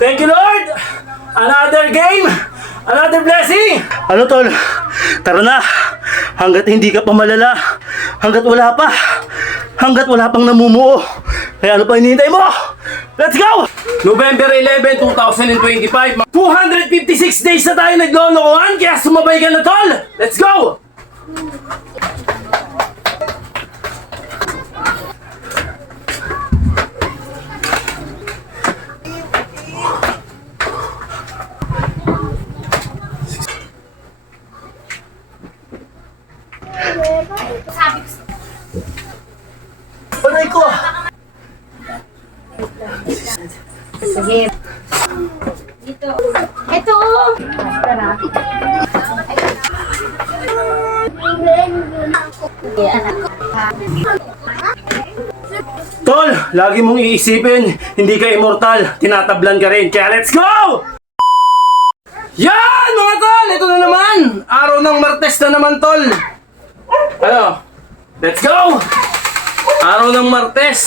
Thank you, Lord! Another game! Another blessing! Ano, tol? Tara na! Hanggat hindi ka pa malala, hanggat wala pang namumuo, kaya ano pa hinihintay mo? Let's go! November 11, 2025, 256 days na tayo naglolokohan, kaya sumabay ka na, tol! Let's go! Aray ko! Sige. Dito. Ito. Tara. Tol, lagi mong iisipin, hindi ka immortal, tinatablan ka rin, kaya let's go! Yan mga tol, ito na naman! Araw ng Martes na naman, tol! Ano? Let's go! Araw ng Martes,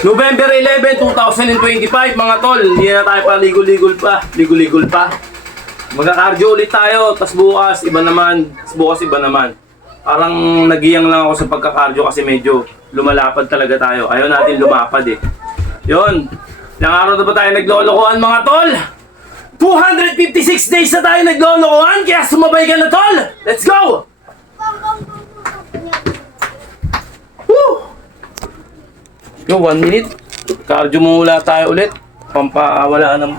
November 11, 2025, mga tol. Hindi na tayo pa ligol-ligol pa. Magka-cardio ulit tayo, tas bukas iba naman. Parang nagiyang lang ako sa pagka-cardio kasi medyo lumalapad talaga tayo. Ayaw natin lumapad eh. Yun. Ilang araw na ba tayo naglolokohan, mga tol? 256 days na tayo naglolokohan, kaya sumabay ka na, tol! Let's go! Yo, 1 minute. Cardio muna tayo ulit. Pampawala ng...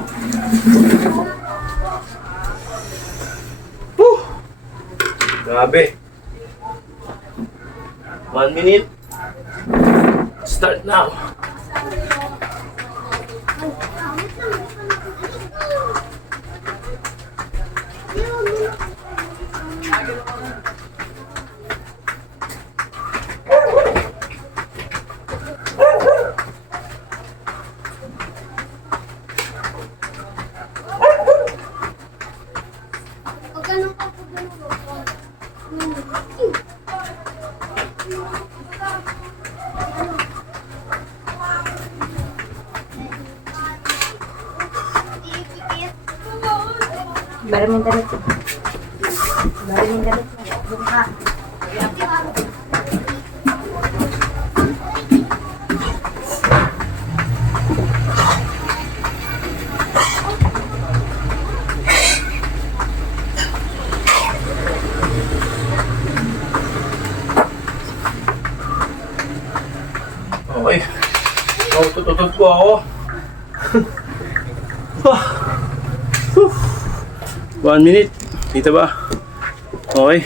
Grabe. 1 minute. Start now. Baramin damit. Baramin damit. Buka. Okay. Tututot po ako. 1 minute. Kita ba? Okay.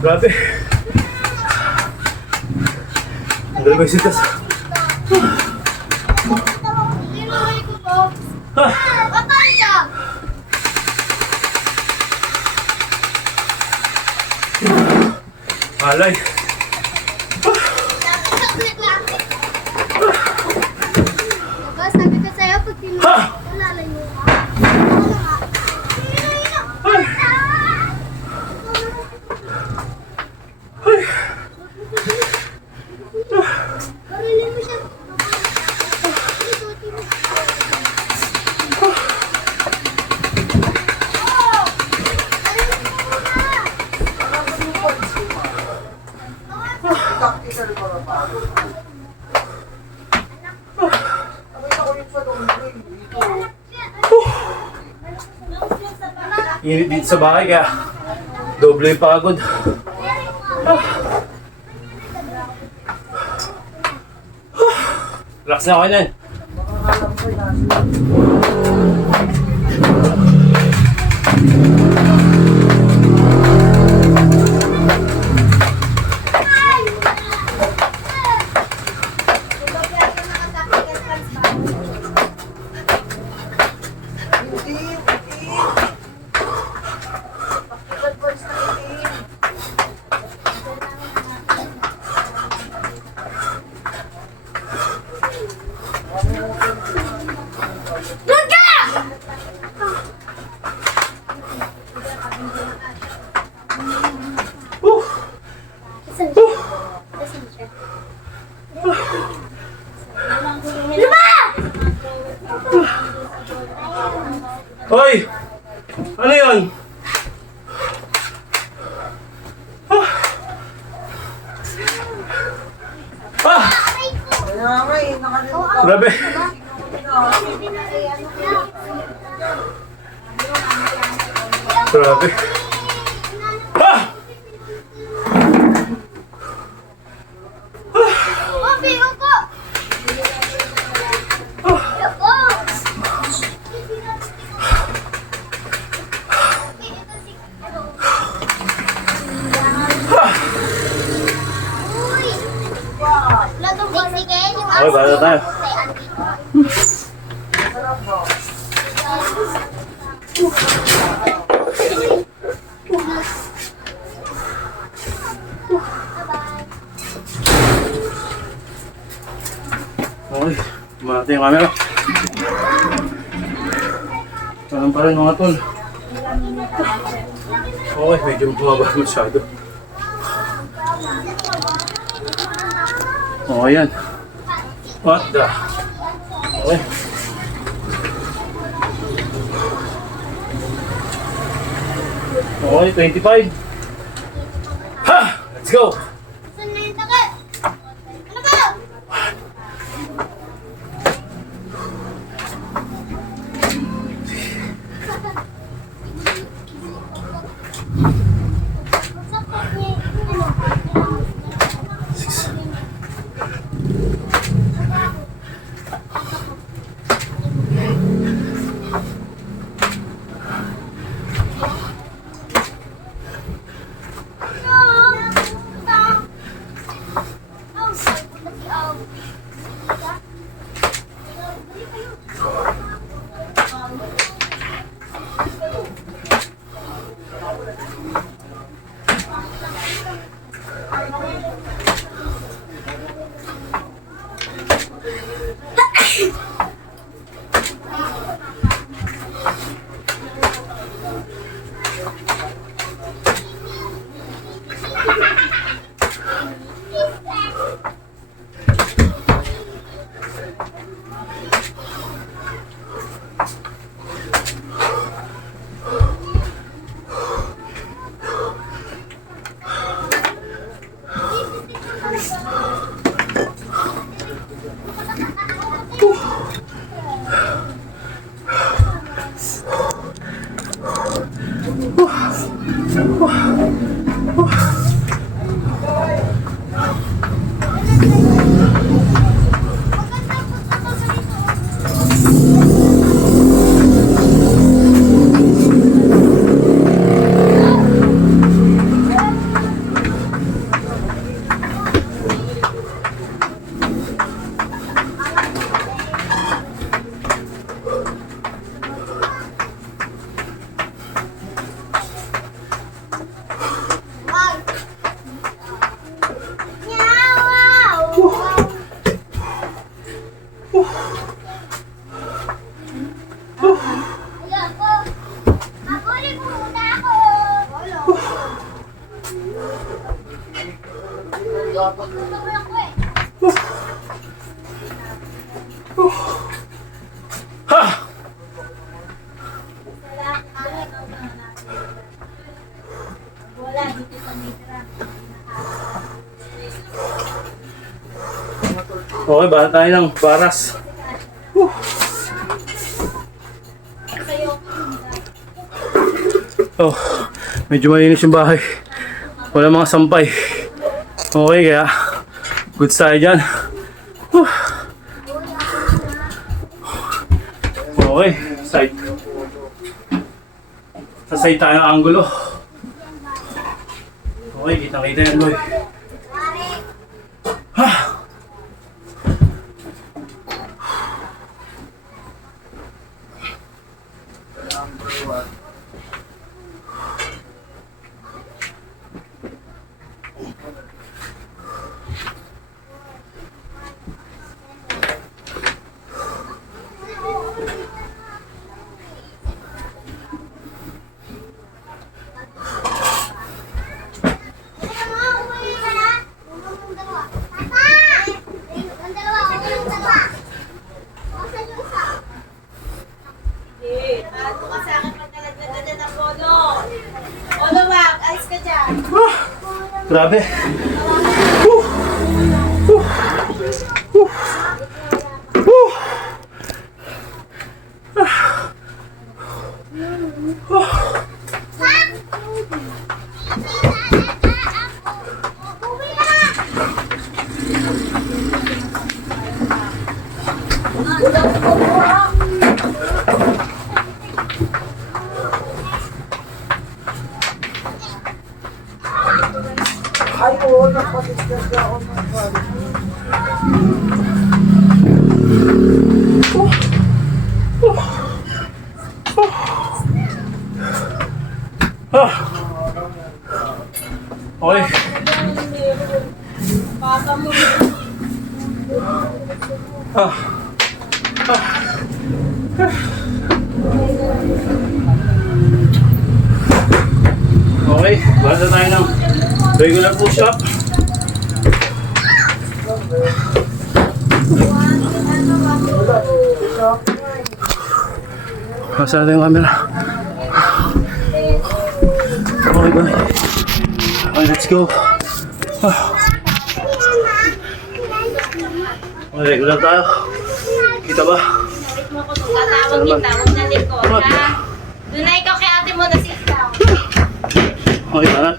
Grabe. Ang galing ko yung sitas. Malay. Sabi ko sa'yo, pag Ha! pinalalayo ka. Barilin mo siya. Init dito sa bahay kaya doble yung pagod. Relax na ako yan. Hoy! Ano yun? Ah! Grabe! Grabe! Ah! Obi, uko! Uko! Okay, bala tayo. Okay, mati yung camera. Parang pa rin mga tol. Okay, medyo bumaba masyado. Okay yan. What the? Okay. Okay, 25. Ha! Let's go! Saan na yung takot? Ano ba? Ha! Wala dito sa mitra. Okay, baka tayo ng baras. Oh, medyo malinis yung bahay. Wala mga sampay. Okay, kaya good tayo dyan. Okay, side. Sa side tayo ng angulo. Okay, kitang-kita yan, boy. Ha! Grabe. Okay. Okay, basta tayo ng regular push-up. Basta natin yung camera. Okay, bye. Okay, let's go. Okay, regular tayo. Kita ba? Tatawag kita, huwag na likod, ha? Doon na ikaw kay ate mo na sit down. Okay, banat.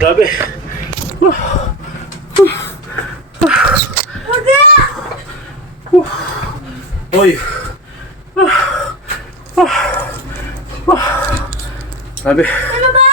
Grabe. Oy. Grabe. Ano ba?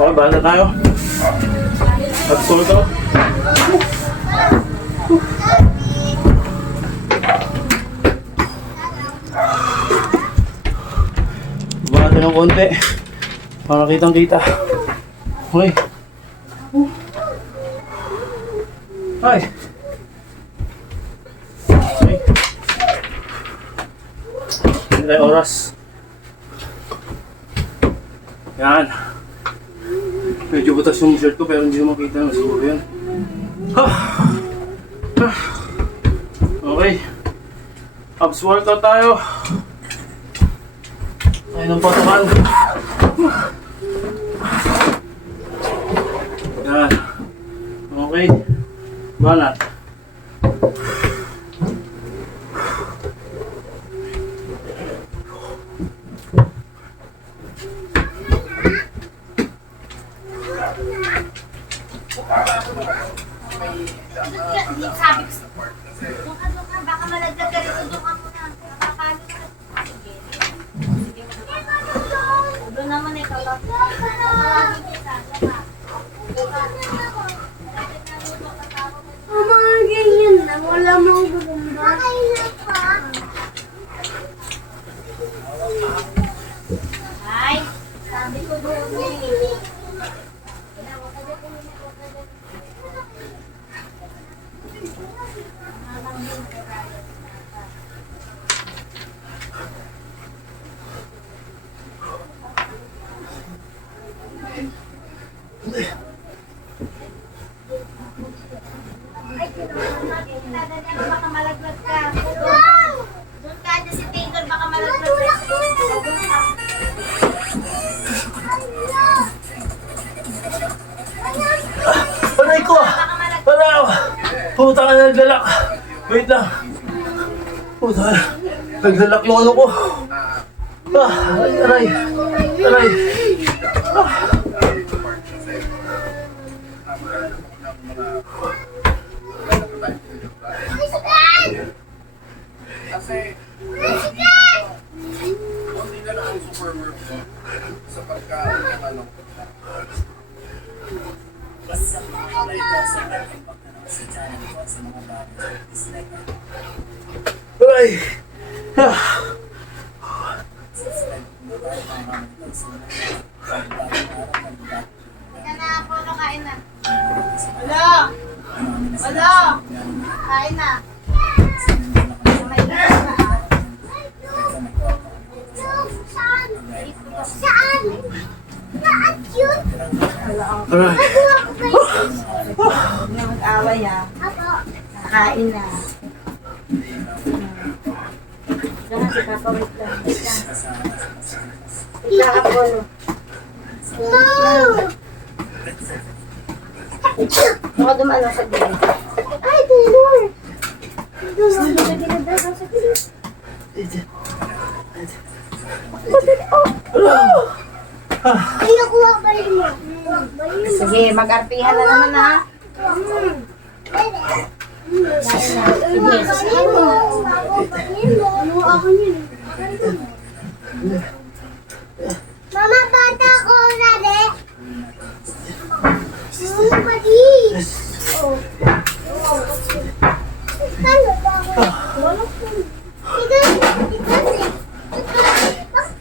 Okay, basta tayo. At solo to. Basta natin ng konti. Para kitang kita. Okay. Ay. Okay. Hindi tayo oras. Yan. Medyo butas yung shirt ko pero hindi ko makita na siguro yan. Okay. Abs workout tayo. Tayo ng patukan. Yan. Okay. Banat. Sabi ko, doon ka, baka malagdag ka dito, doon ka muna. Nakakalo ka. Sige. Sige. Doon naman ikaw lang. Mama, ganyan na. Wala mong gagamba. Ay, sabi ko doon eh. Baka malaglag ka. Doon ka, dyan si Taylor, baka malaglag ka. Doon ka. Aray ko! Aray! Puta ka na naglalak. Wait lang. Puta ka na. Naglalak yung ano ko. Aray. Aray. Kasi, hindi na lang ang superwork ko sa pagkain ng ano. Aray. Kaya na, Polo, kain na. Wala! Wala! Kain na. May ilan na. Saan? Saan yun? Aray. Huwag na mag-away ha. Nakain na. Diyan si Papa, wait lang. Wait lang. Wait lang ako. Ako dumano sa gilid. Ay, Taylor! Dumano sa gilid. Dumano sa gilid. Ay, nakuha ka rin mo. Sige, mag-arpihan na naman ha. Sige. Mama, bata ko na de. Pagi. Ano ba?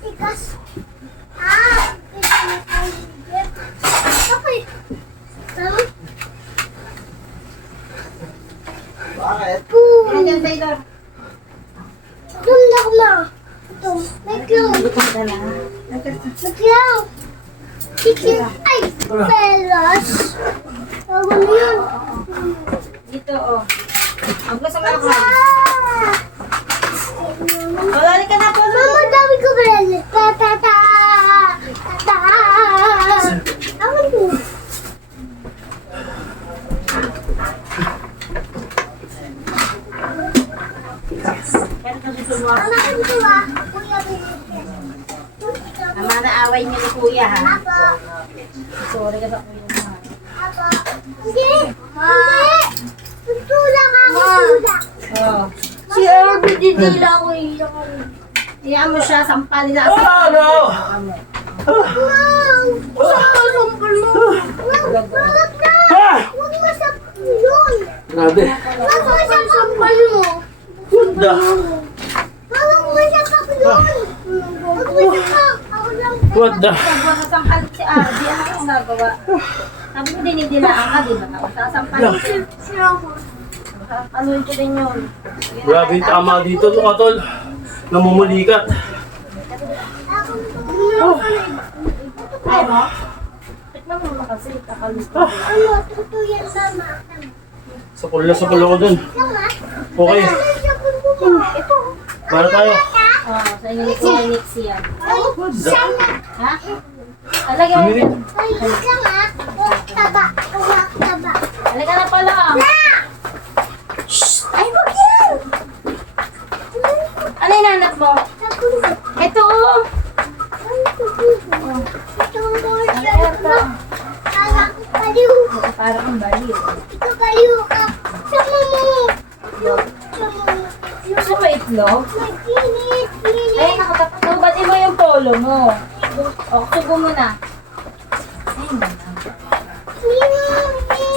Tigas. Okay. Bakit? Nandiyan, Taylor. Tulak na. Ito, may clown. Gutom ka na. May clown. Chicken. Ay, pelos. Ano yun? Dito, oh. Ang gusto mo na Ah! kumain. Wala ka na, Polo. Mama, dami ko ba yan? Ta-ta-ta! Ta-ta! Awan mo. Pero ito gusto mo. Mama, ano ito ba? Kuya, binigyan. Tama na away niya ni Kuya, ha? Apo. Sorry ka sa Kuya. Ha? Apo. Hindi. Hindi. Tutulak ako. Tutulak. Oh. Si Erby, didila ko iyak. Iyaan mo siya, sampalin na. Ano? Wow! Sasampal mo. Wag na. Huwag masapal yun. Grabe. Huwag masasampal mo. Ganda. Huwag masapal yun. Huwag masapal. Ako lang What the? Pag masasampal si Arby, ano ang gagawa? Sabi ko dinidilaan ka, di ba? Sasampalin ko. Sasampalin ko din yun. Grabe yung tama dito, mga tol. Namumulikat. Ay mo? Tikman mo naman kasi, kakalista. Ano, totoo yan, mama. Sapul na sapul ako dun. Okay. Ito. Para tayo. Oo, sa inyo ni Kuya Nixie yan. What the? Ha? Alagyan mo Bumili. yan. Ay, lang ah. Huwag taba. Huwag taba. Halika na pala. Ay, huwag yan. Ano inanap mo? Ito oh. Itong board. Ano ito? Parang baliw. Para kang baliw. Ito baliw ka. Sama mo. Sama mo. Gusto mo itlog? Nagkinit. Kinit. Ay, nakatapatin mo yung polo mo. O, subo mo na.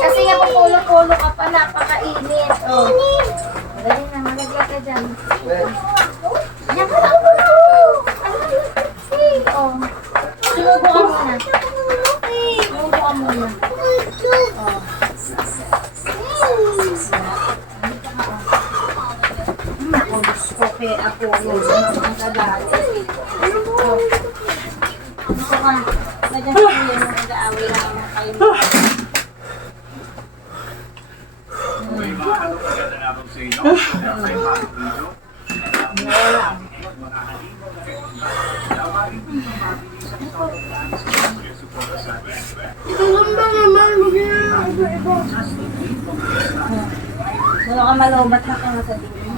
Kasi nga pa polo-polo ka pa, napakainit. O, dali na, malaglag ka dyan. Yan ka lang. O, sumubo ka muna. Sumubo ka muna. O, ako, kope ako. Ang kagalit. O, gusto ka. Nadyan sa kuya mo, nag-aaway lang naman kayo. Wala ka malobat na kaya sa tingin.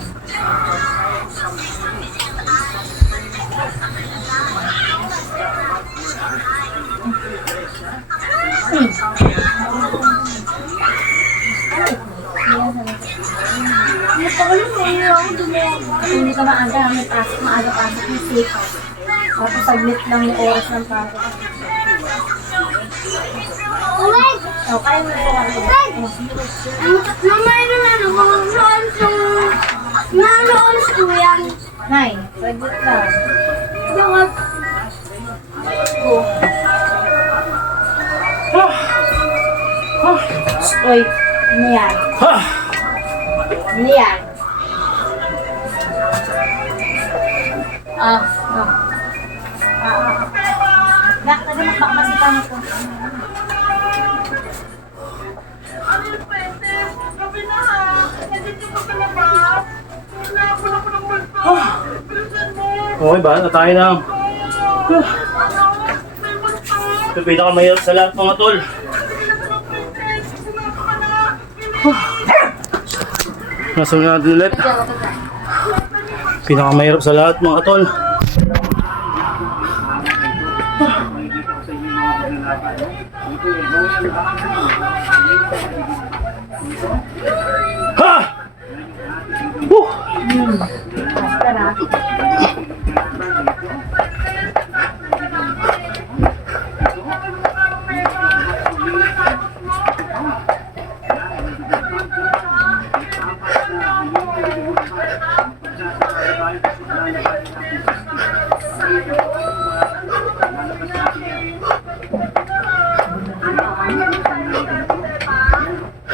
Hindi ka maaga, may pasok, maaga pasok yung safe. Tapos saglit lang yung oras ng pasok. O, kaya mo ito kami. Mama, ito na nanoon ko yan. Nay, saglit lang. Oy, ano yan? Ha! Ano yan? Yak, naganak baka masipa mo ito. Okay ba? Na tayo na. Ito pinakamahirap sa lahat, mga tol. Nasunod natin ulit. Pinakamahirap sa lahat, mga tol. Ha! Woo! Tara.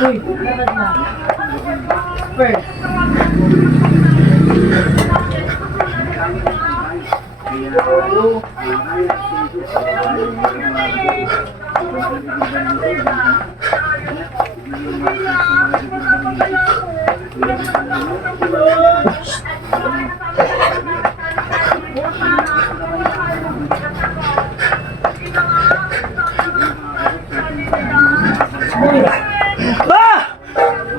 Uy, dapat na. First. Ah!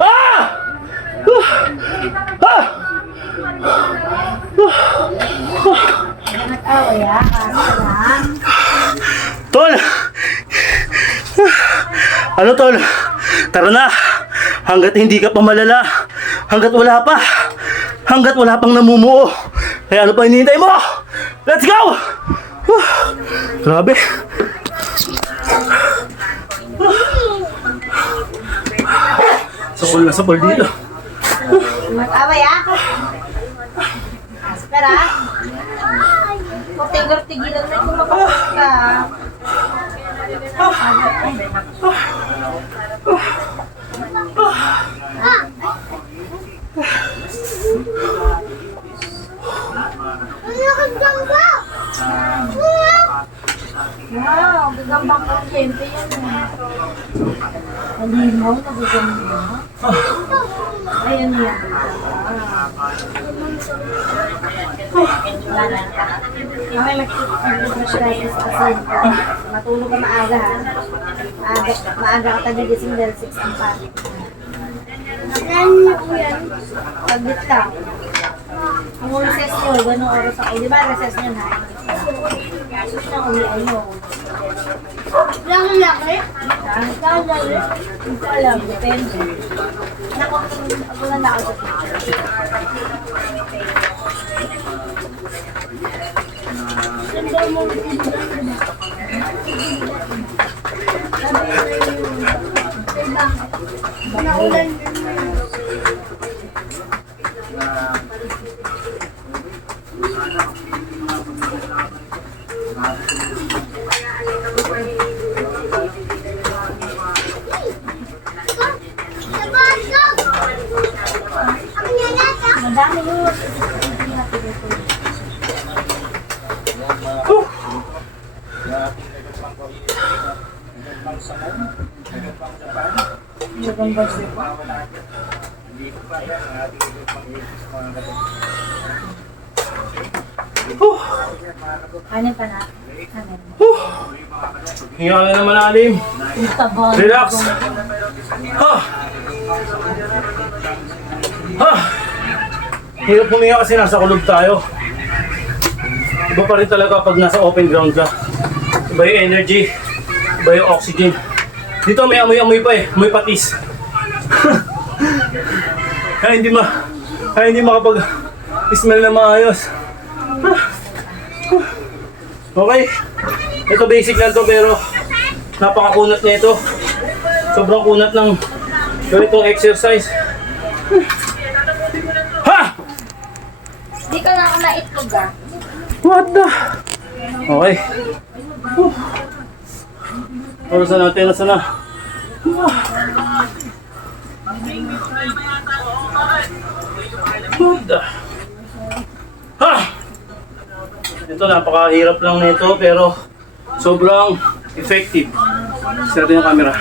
Ah! Ah! Nag-away ha, lang. Tol! Ano tol? Tara na! Hanggat hindi ka pa malala, hanggat wala pa, hanggat wala pang namumuo, kaya ano pa hinihintay mo? Let's go! Grabe! Sapol na sapol dito. Mag-away ha. Aspera. Tigil-tigilan na kung makapagod ka Wow, gagambang kuryente yan. Halimaw, nagagamba. Ayan yan. Wala na. Mamay mag-brush tayo kasi matulog ka maaga ha. Maaga ka tagigising dahil 6 ang pari. Ano po yan? Paglit ka. Ang recess nyo, gano'ng oras ako. Di ba recess nyo na? Sus na uwian nyo. Laki-laki? Laki-laki? Hindi ko alam, depende. Ako lang ako sa picture. Naulan. Madami yun. Ibang bansa. Kanin pa na. Kanin. Hinga ka na malalim. Relax. Ha! Ha! Hirap huminga kasi nasa kulog tayo. Iba pa rin talaga pag nasa open ground ka. Iba yung energy. Iba yung oxygen. Dito may amoy-amoy pa eh. May patis. Kaya hindi makapag-smell na maayos. Okay. Ito basic lang to pero napakakunat na ito. Sobrang kunat ng ganitong exercise. Ha! Di ka na ako naitlog ah. What the? Okay. Oras na natin. Nasa na? What the? Ha! Ito, napakahirap lang nito pero sobrang effective. Sira din yung camera.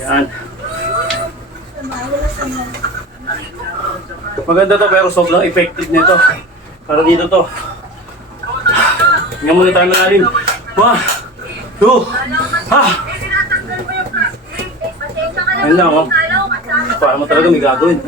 Yan. Maganda to pero sobrang effective nito. Para dito to. Tingnan muna tayo malalim. 1, 2, ha! Ayun lang oh. Para mo talaga may gagawin.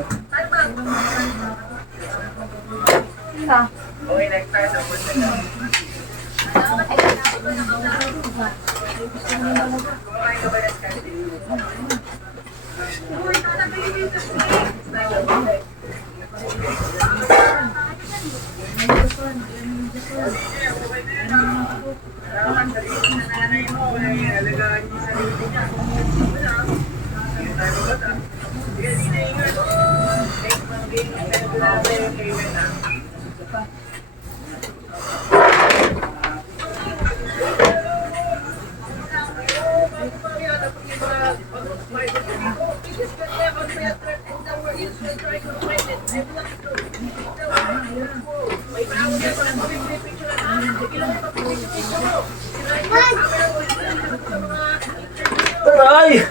Aray!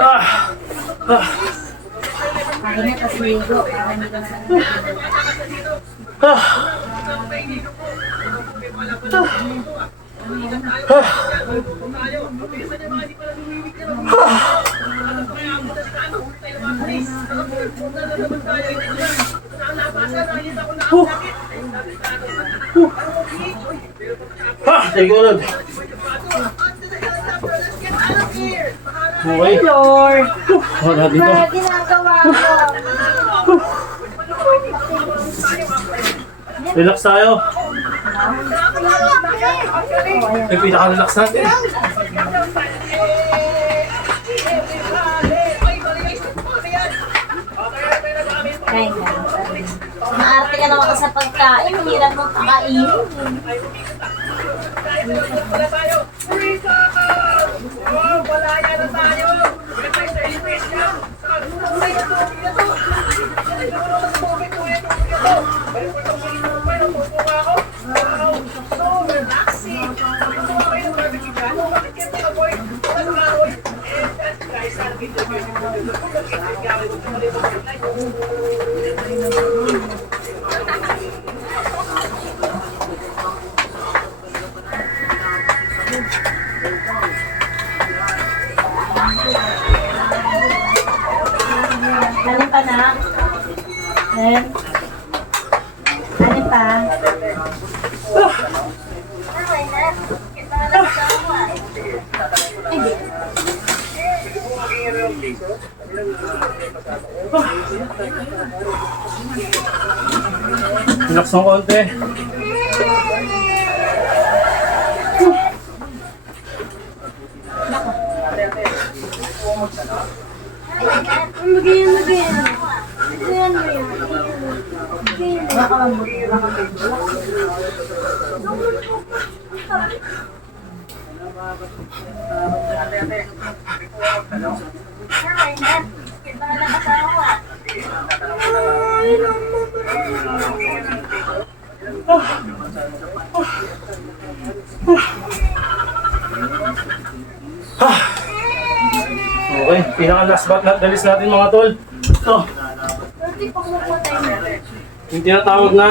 Ah! Ah! Kaya na kasi ligo. Kaya hindi ka na. Ah! Ah! Thank you, Lord. Okay. Lord! Wala dito. Ano ginagawa mo? Relax tayo. Ay, pinaka-relax natin. Ay, maarte ka naman sa pagkain. Hirap mong pakainin. Ano pa na? Eh? Ano pa? Relax ng konti. Okay, pinaka-last but not the least natin mga tol. Ito, yung tinatawag na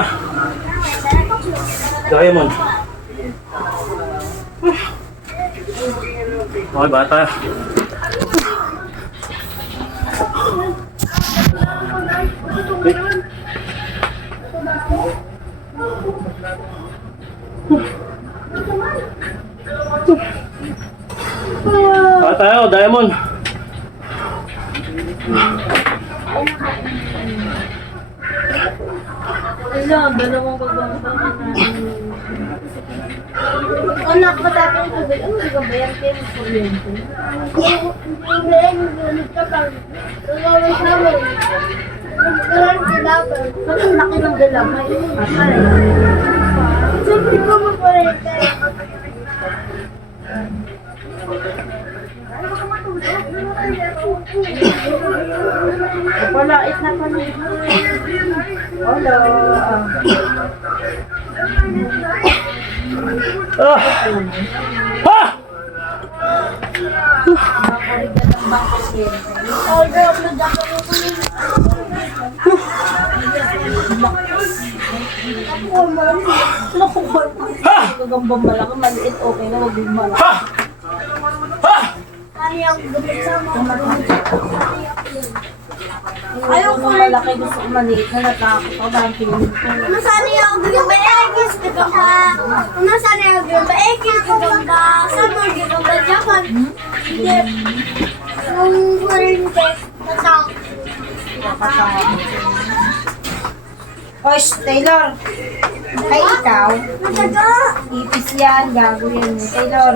diamond. Okay, bata. Tayo, diamond. Ano, dalawang gagawin anak ko dati yung tubig. Ano yung gabayan kayo ng kuryente? Hindi, nagulog ka pang. Nagawin sa amin. Nagkaroon ka dapat. Pag ang laki ng galamay, siyempre ko mag-kuryente. Palait na pala. Hello. Ah! Ha! Gagambang malaki, maliit, okay na, wag yung malaki. Ha! Ha! Ano yung gamit sa mga ayaw ko malaki, gusto ko maliit na natakot ako dahil pinig ko. Nasaan yung gagamba? Ekis, gagamba. Nasaan yung gagamba? Ekis, gagamba. Saan mo gagamba? Japan. Hindi. Yung kurente. Nasaan? Oy, Taylor! Ay, ikaw? Mataga. Ipis yan, gago yan. Taylor!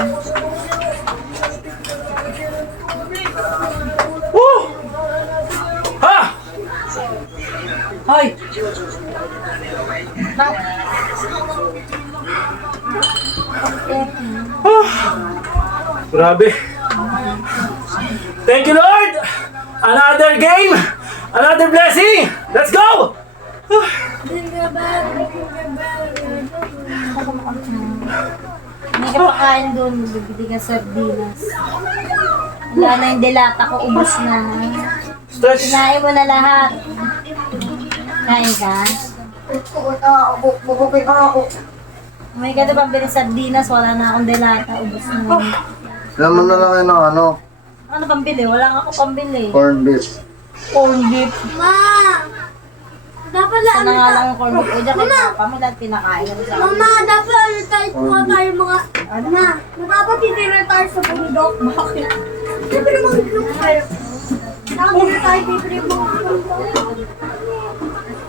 Woo! Ha! Hoy! Bak! Grabe. Thank you, Lord! Another game! Another blessing! Let's go! Hindi ka pa kain doon, bibili ka sardinas. Wala na yung delata ko, ubos na. Stretch! Kinain mo na lahat. Kain ka? May ka na pambili sardinas, wala na akong delata, ubos na. Laman na lang yun ng ano, Ano pambili? Wala nga ako pambili. corn beef. Corn beef. Ma! Dapat Sana ano nga ta- lang ang corn beef. O dyan kay papa mo lahat pinakain na sa akin. Mama, dapat ano tayo kuha tayo mga... Ma, dapat titira tayo sa bundok. Bakit? Siyempre mga bundok tayo. Dapat na tayo titira mga bundok.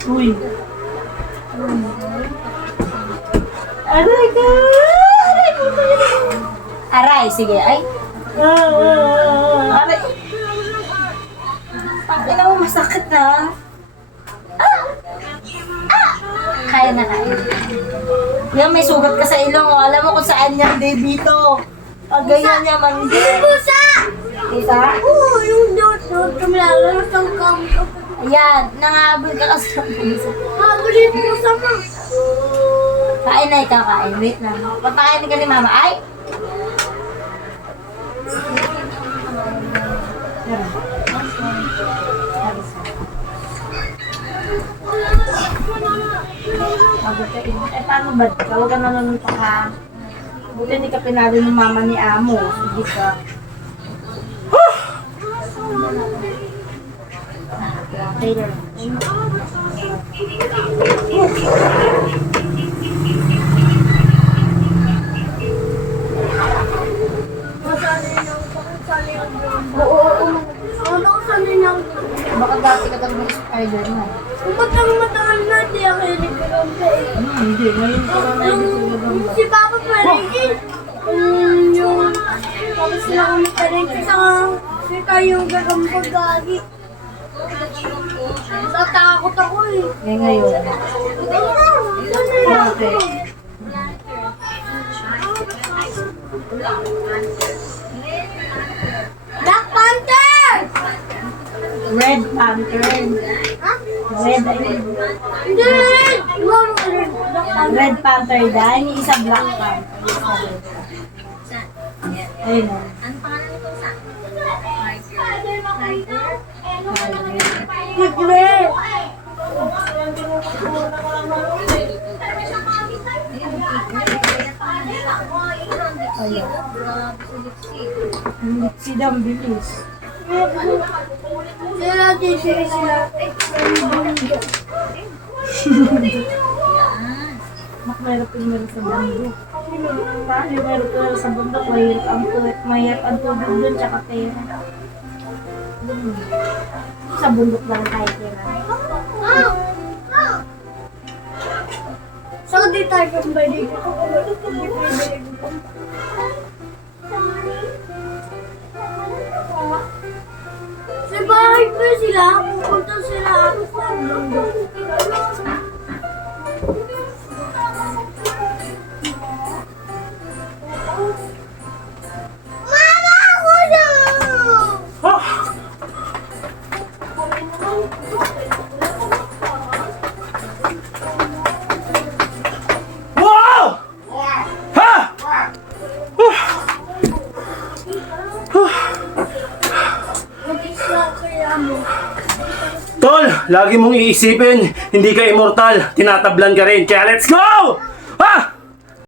Uy. Aray ka! Aray, sige. Ay. Aray. Ang ina mo masakit na. Kaya na kaya. Yan, may sugat ka sa ilong. Oh. Alam mo kung saan yan, dito. Pag ganyan niya, mandi. Pusa! Isa? Oo, yung dot kumilala sa kampo. Ayan, nangahabol ka kasi. Habulin mo sama. Kain na ikaw, kain. Wait lang. Pagpakain ka ni mama. Ay! Paano ba? Huwag ka nanununtok ha. Buti hindi ka pinalo ng mama ni Amo. Sige ka. Okay lang. Oo. Ano ko sanay ng... Baka dati ka talagang Spider-Man. Kung matang-matangan na, di ako hilig ko lang sa Hindi, ngayon ko na si Papa Paringin. Yung... Tapos sila kami Paringin sa... Sika yung gagambag gagi. Natakot ako eh. Eh ngayon. Bakit? Black Panther! Red Panther. Ha? Red ayun. Hindi! Red Panther dahil yung isa Black Panther. Ayun o. Tigre! Ayun. Ang liksi daw, ang bilis. Sila titiri sila. Mahirap yung meron sa bundok. Paano yung meron sa bundok? Mahirap ang tubig doon, tsaka pera. Sa bundok lang tayo pera. Saan di tayo pambalik? Sa bahay pa sila, pupunta sila sa bundok. Mama, ako na! Wow! Ha! Mag-isla kaya mo. Tol, lagi mong iisipin, hindi ka immortal, tinatablan ka rin. Kaya let's go! Ha!